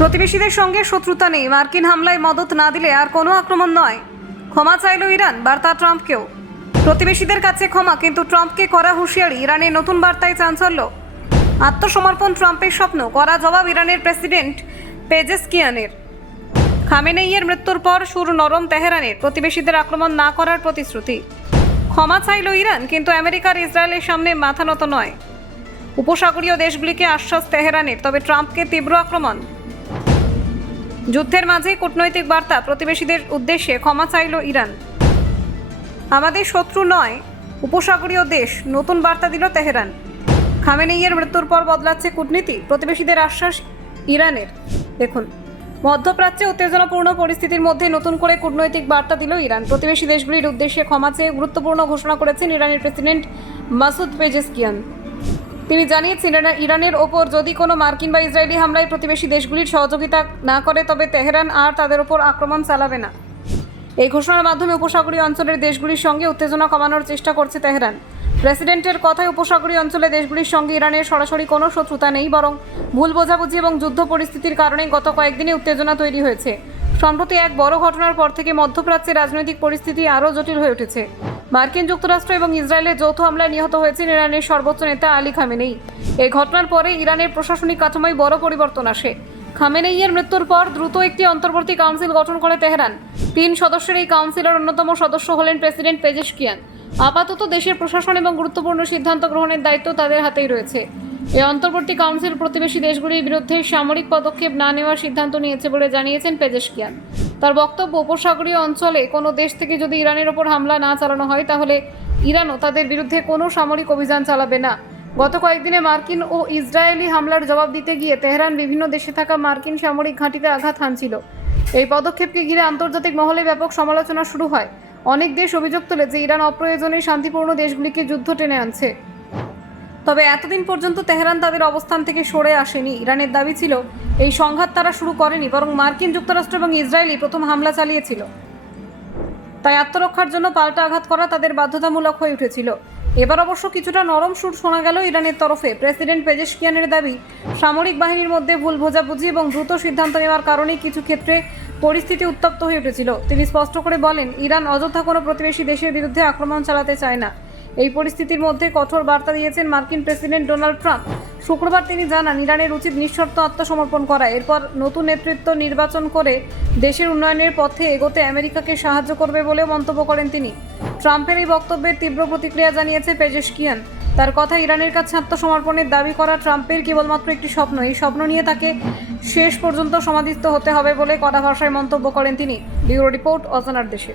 প্রতিবেশীদের সঙ্গে শত্রুতা নেই, মার্কিন হামলায় মদত না দিলে আর কোনো আক্রমণ নয়। ক্ষমা চাইল ইরান, বার্তা ট্রাম্পকেও। প্রতিবেশীদের কাছে ক্ষমা, কিন্তু ট্রাম্পকে করা হুঁশিয়ারি। ইরানের নতুন বার্তায় চাঞ্চল্য। আত্মসমর্পণ ট্রাম্পের স্বপ্ন, করা জবাব ইরানের প্রেসিডেন্ট পেজেশকিয়ানের। খামেনেইয়ের মৃত্যুর পর সুর নরম তেহরানের, প্রতিবেশীদের আক্রমণ না করার প্রতিশ্রুতি। ক্ষমা চাইল ইরান, কিন্তু আমেরিকার ইসরায়েলের সামনে মাথা নত নয়। উপসাগরীয় দেশগুলিকে আশ্বাস তেহরানের, তবে ট্রাম্পকে তীব্র আক্রমণ। যুদ্ধের মাঝে কূটনৈতিক বার্তা, প্রতিবেশীদের উদ্দেশ্যে ক্ষমা চাইল ইরান। আমাদের শত্রু নয় উপসাগরীয় দেশ, নতুন বার্তা দিল তেহরান। খামেনেইয়ের মৃত্যুর পর বদলাচ্ছে কূটনীতি, প্রতিবেশীদের আশ্বাস ইরানের। দেখুন, মধ্যপ্রাচ্যে উত্তেজনাপূর্ণ পরিস্থিতির মধ্যে নতুন করে কূটনৈতিক বার্তা দিল ইরান। প্রতিবেশী দেশগুলির উদ্দেশ্যে ক্ষমা চেয়ে গুরুত্বপূর্ণ ঘোষণা করেছেন ইরানের প্রেসিডেন্ট মাসুদ পেজেশকিয়ান। তিনি জানিয়েছেন, ইরানের ওপর যদি কোনো মার্কিন বা ইসরায়েলি হামলায় প্রতিবেশী দেশগুলির সহযোগিতা না করে, তবে তেহরান আর তাদের ওপর আক্রমণ চালাবে না। এই ঘোষণার মাধ্যমে উপসাগরীয় অঞ্চলের দেশগুলির সঙ্গে উত্তেজনা কমানোর চেষ্টা করছে তেহরান। প্রেসিডেন্টের কথায় উপসাগরীয় অঞ্চলে দেশগুলির সঙ্গে ইরানের সরাসরি কোনো শত্রুতা নেই, বরং ভুল বোঝাবুঝি এবং যুদ্ধ পরিস্থিতির কারণে গত কয়েকদিনে উত্তেজনা তৈরি হয়েছে। সম্প্রতি এক বড় ঘটনার পর থেকে মধ্যপ্রাচ্যের রাজনৈতিক পরিস্থিতি আরও জটিল হয়ে উঠেছে। মার্কিন যুক্তরাষ্ট্র এবং ইসরায়েলের যৌথ হামলায় নিহত হয়েছেন ইরানের সর্বোচ্চ নেতা আলী খামেনেই। এই ঘটনার পরে ইরানের প্রশাসনিক কাঠামোয় বড় পরিবর্তন আসে। খামেনেইয়ের মৃত্যুর পর দ্রুত একটি অন্তর্বর্তী কাউন্সিল গঠন করে তেহরান। 3 সদস্যের এই কাউন্সিলের অন্যতম সদস্য হলেন প্রেসিডেন্ট পেজেশকিয়ান। আপাতত দেশের প্রশাসন এবং গুরুত্বপূর্ণ সিদ্ধান্ত গ্রহণের দায়িত্ব তাদের হাতেই রয়েছে। এই অন্তর্বর্তী কাউন্সিল প্রতিবেশী দেশগুলির বিরুদ্ধে সামরিক পদক্ষেপ না নেওয়ার সিদ্ধান্ত নিয়েছে বলে জানিয়েছেন পেজেশকিয়ান। তার বক্তব্য, উপসাগরীয় অঞ্চলে কোনো দেশ থেকে যদি ইরানের ওপর হামলা না চালানো হয়, তাহলে ইরানও তাদের বিরুদ্ধে কোনো সামরিক অভিযান চালাবে না। গত কয়েকদিনে মার্কিন ও ইসরায়েলি হামলার জবাব দিতে গিয়ে তেহরান বিভিন্ন দেশে থাকা মার্কিন সামরিক ঘাঁটিতে আঘাত হানছিল। এই পদক্ষেপকে ঘিরে আন্তর্জাতিক মহলে ব্যাপক সমালোচনা শুরু হয়। অনেক দেশ অভিযোগ তোলে যে ইরান অপ্রয়োজনে শান্তিপূর্ণ দেশগুলিকে যুদ্ধ টেনে আনছে। তবে এতদিন পর্যন্ত তেহরান তাদের অবস্থান থেকে সরে আসেনি। ইরানের দাবি ছিল, এই সংঘাত তারা শুরু করেনি, বরং মার্কিন যুক্তরাষ্ট্র এবং ইসরায়েলই প্রথম হামলা চালিয়েছিল। তাই আত্মরক্ষার জন্য পাল্টা আঘাত করা তাদের বাধ্যতামূলক হয়ে উঠেছিল। এবার অবশ্য কিছুটা নরম সুর শোনা গেল ইরানের তরফে। প্রেসিডেন্ট পেজেশকিয়ানের দাবি, সামরিক বাহিনীর মধ্যে ভুল বোঝাবুঝি এবং দ্রুত সিদ্ধান্ত নেওয়ার কারণেই কিছু ক্ষেত্রে পরিস্থিতি উত্তপ্ত হয়ে উঠেছিল। তিনি স্পষ্ট করে বলেন, ইরান অযথা কোনো প্রতিবেশী দেশের বিরুদ্ধে আক্রমণ চালাতে চায় না। এই পরিস্থিতির মধ্যে কঠোর বার্তা দিয়েছেন মার্কিন প্রেসিডেন্ট ডোনাল্ড ট্রাম্প। শুক্রবার তিনি জানান, ইরানের উচিত নিঃশর্ত আত্মসমর্পণ করা। এরপর নতুন নেতৃত্ব নির্বাচন করে দেশের উন্নয়নের পথে এগোতে আমেরিকাকে সাহায্য করবে বলেও মন্তব্য করেন তিনি। ট্রাম্পের এই বক্তব্যের তীব্র প্রতিক্রিয়া জানিয়েছে পেজেশকিয়ান। তার কথা, ইরানের কাছে আত্মসমর্পণের দাবি করা ট্রাম্পের কেবলমাত্র একটি স্বপ্ন। এই স্বপ্ন নিয়ে তাকে শেষ পর্যন্ত সমাধিস্থ হতে হবে বলে কড়া ভাষায় মন্তব্য করেন তিনি। ব্যুরো রিপোর্ট, অজানার দেশে।